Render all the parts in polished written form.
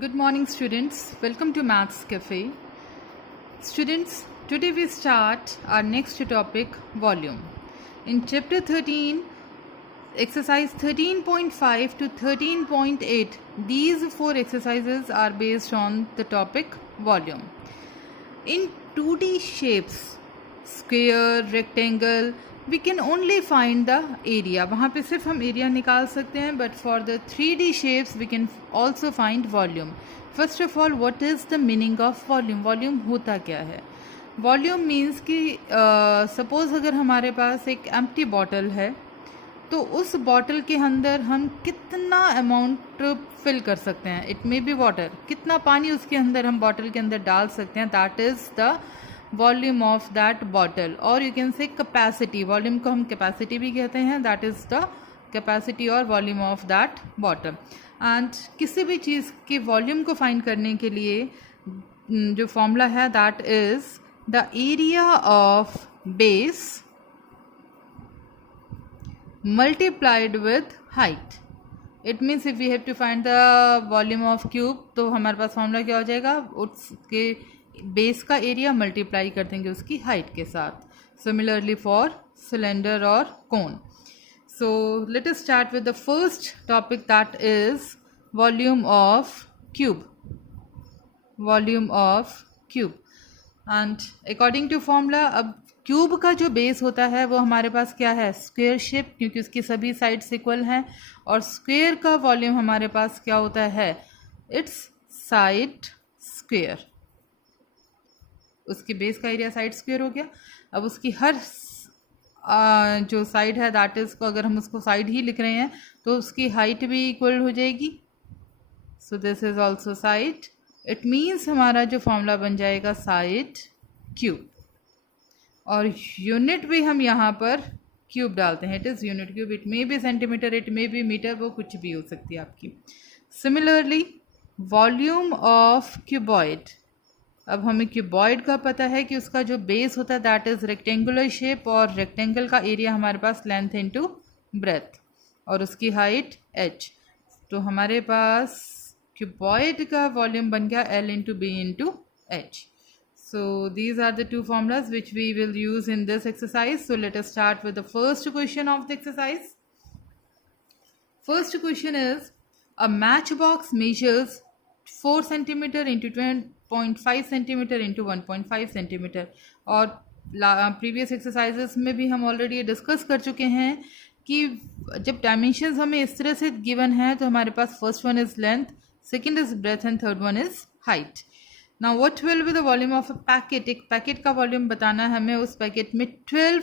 Good morning, students. Welcome to Maths Cafe. Students, today we start our next topic, volume. In chapter 13, exercise 13.5 to 13.8, these four exercises are based on the topic volume. In 2D shapes, square, rectangle, we can only find the area. वहाँ पे सिर्फ हम area निकाल सकते हैं, but for the 3D shapes we can also find volume. First of all, what is the meaning of volume? Volume होता क्या है? Volume means कि suppose अगर हमारे पास एक empty bottle है, तो उस बॉटल के अंदर हम कितना अमाउंट फिल कर सकते हैं. इट मे बी वाटर, कितना पानी उसके अंदर हम बॉटल के अंदर डाल सकते हैं, that is the volume of that bottle. और you can say capacity, volume को हम कैपेसिटी भी कहते हैं, दैट इज़ द कैपेसिटी और volume of that bottle. And किसी भी चीज़ के वॉल्यूम को फाइंड करने के लिए जो फॉर्मूला है that is the area of base multiplied with height. It means if we have to find the volume of cube, तो हमारे पास फॉर्मूला क्या हो जाएगा, उसके बेस का एरिया मल्टीप्लाई कर देंगे उसकी हाइट के साथ. सिमिलरली फॉर सिलेंडर और cone. So let us start with the first topic that is volume of cube. Volume of cube and according to formula, अब क्यूब का जो बेस होता है वो हमारे पास क्या है, स्क्वायर शेप, क्योंकि उसकी सभी साइड्स इक्वल हैं. और स्क्वायर का वॉल्यूम हमारे पास क्या होता है, इट्स साइड स्क्वायर. उसके बेस का एरिया साइड स्क्वायर हो गया. अब उसकी हर जो साइड है दैट इज को अगर हम उसको साइड ही लिख रहे हैं तो उसकी हाइट भी इक्वल हो जाएगी. सो this is also side. It means हमारा जो फॉर्मूला बन जाएगा साइड क्यूब. और यूनिट भी हम यहाँ पर क्यूब डालते हैं, it is unit cube. It may be centimetre, it may be metre, वो कुछ भी हो सकती है आपकी. Similarly volume of cuboid. अब हमें क्यूबॉइड का पता है कि उसका जो बेस होता है दैट इज़ रेक्टेंगुलर शेप, और रेक्टेंगल का एरिया हमारे पास लेंथ इनटू ब्रेथ, और उसकी हाइट h. तो हमारे पास क्यूबॉइड का वॉल्यूम बन गया L into B into h. So these are the two formulas which we will use in this exercise. So let us start with the first question of the exercise. First question is, a matchbox measures 4 centimeter into 2.5 centimeter into 1.5 centimeter. और previous exercises में भी हम already discuss कर चुके हैं कि जब dimensions हमें इस तरह से given है तो हमारे पास first one is length, second is breadth and third one is height. Now what will be the volume of a packet? एक पैकेट का वॉल्यूम बताना है हमें. उस पैकेट में 12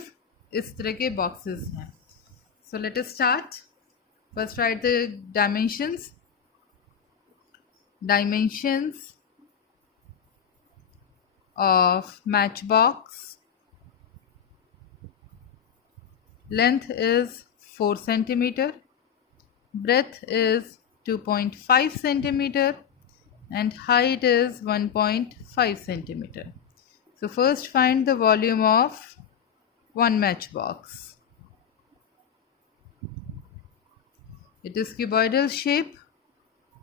इस तरह के बॉक्सेस हैं. So let us start. First write the dimensions. Dimensions of matchbox. Length is 4 centimeter. Breadth is 2.5 centimeter. And height is 1.5 centimeter. So first find the volume of one matchbox. It is cuboidal shape,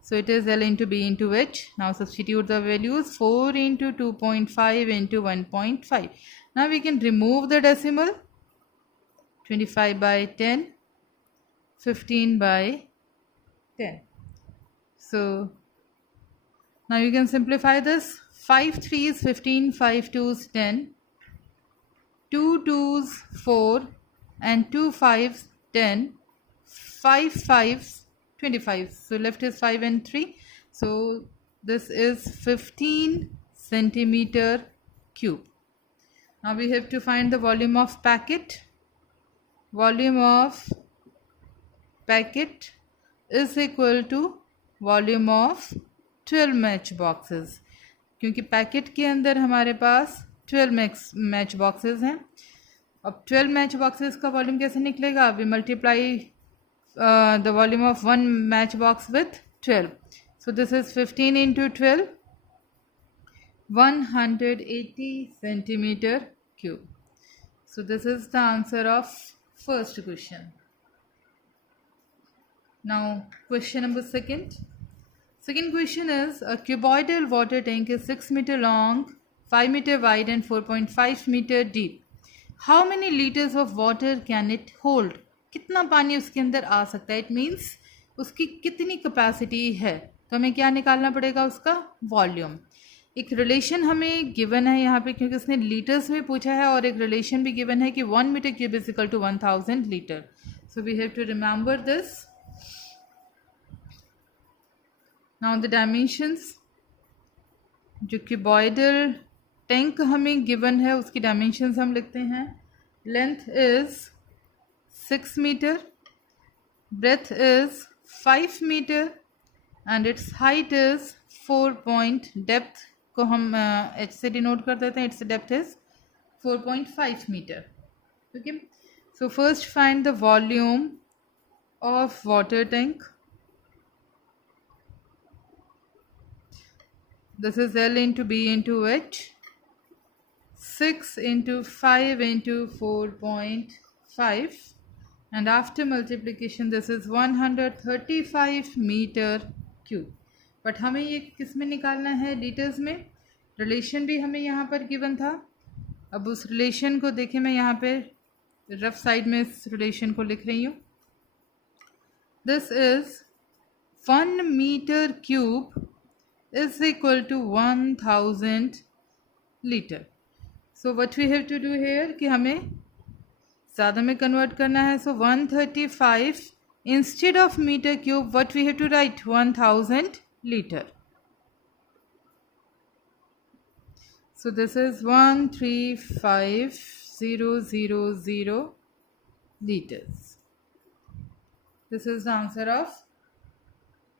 so it is L into B into H. Now substitute the values. 4 into 2.5 into 1.5. Now we can remove the decimal. 25 by 10, 15 by 10. So now you can simplify this. 5 3s 15, 5 2s 10, 2 2s 4, and 2 5s 10, 5 5s 25. So left is 5 and 3. So this is 15 centimeter cube. Now we have to find the volume of packet. Volume of packet is equal to volume of 12 match boxes, क्योंकि पैकेट के अंदर हमारे पास 12 match boxes हैं. अब 12 match boxes का volume कैसे निकलेगा, we multiply the volume of one match box with 12. So this is 15 into 12, 180 centimeter cube. So this is the answer of first question. Now question number second. Second question is, a cuboidal water tank is 6 meter long, 5 meter wide and 4.5 meter deep. How many liters of water can it hold? कितना पानी उसके अंदर आ सकता है? It means उसकी कितनी कैपेसिटी है. तो हमें क्या निकालना पड़ेगा? उसका वॉल्यूम. एक रिलेशन हमें गिवन है यहाँ पे, क्योंकि उसने लीटर्स में पूछा है, और एक रिलेशन भी गिवन है कि 1 metre cube is equal to 1000 litre. So we have to remember this. Now the dimensions. जो क्यूबॉइडल टैंक हमें गिवन है उसकी डायमेंशंस हम लिखते हैं. Length is 6 metre, breadth is 5 metre and its height is 4 depth को हम एच से डिनोट कर देते हैं. Its depth is 4.5 metre. Okay, so first find the volume of water tank. This is L into B into H. 6 into 5 into 4.5, and after multiplication this is 135 meter cube. But हमें ये किस में निकालना है? लीटर्स में. रिलेशन भी हमें यहाँ पर गिवन था. अब उस रिलेशन को देखें, मैं यहाँ पे रफ साइड में इस रिलेशन को लिख रही हूँ. This is 1 metre cube is equal to 1000 liter. So what we have to do here कि हमें ज़्यादा में कन्वर्ट करना है. So 135 instead of meter cube what we have to write? 1000 liter. So this is 135000 liters. This is the answer of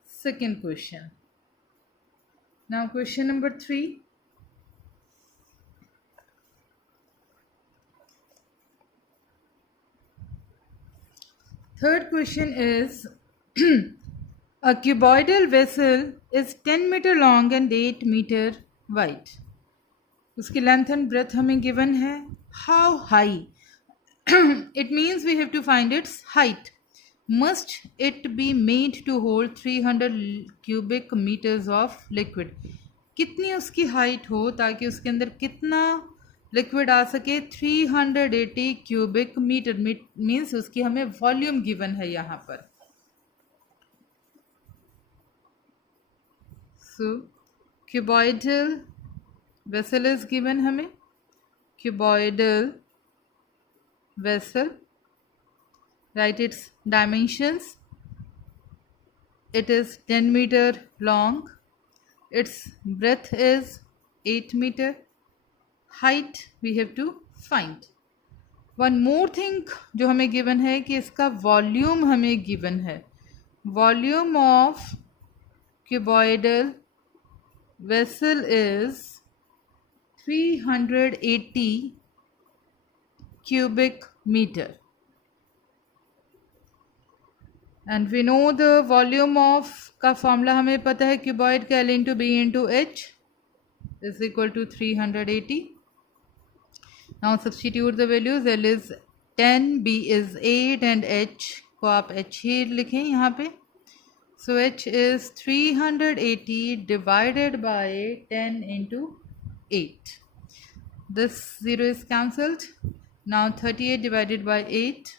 second question. Now question number 3. Third question is a cuboidal vessel is 10 meter long and 8 meter wide. उसकी length and breadth हमें given है. How high? It means we have to find its height. Must it be made to hold 300 cubic meters of liquid? कितनी उसकी हाइट हो ताकि उसके अंदर कितना लिक्विड आ सके? 380 क्यूबिक मीटर. मीन्स उसकी हमें वॉल्यूम गिवन है यहाँ पर. सो क्यूबॉइडल वेसल इज गिवन हमें. Cuboidal vessel, write its dimensions. It is 10 meter long, its breadth is 8 meter, height we have to find. One more thing जो हमें given है कि इसका volume हमें given है. Volume of cuboidal vessel is 380 cubic meter. And we know the volume of का formula हमें पता है. क्यूबॉइड का L into B into H is equal to 380. Now substitute the values. L is 10, B is 8 and H को आप H ही लिखें यहाँ पे. So H is 380 divided by 10 into 8. This 0 is cancelled. Now 38 divided by 8,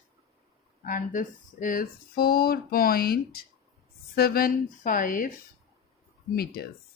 and this is 4.75 meters.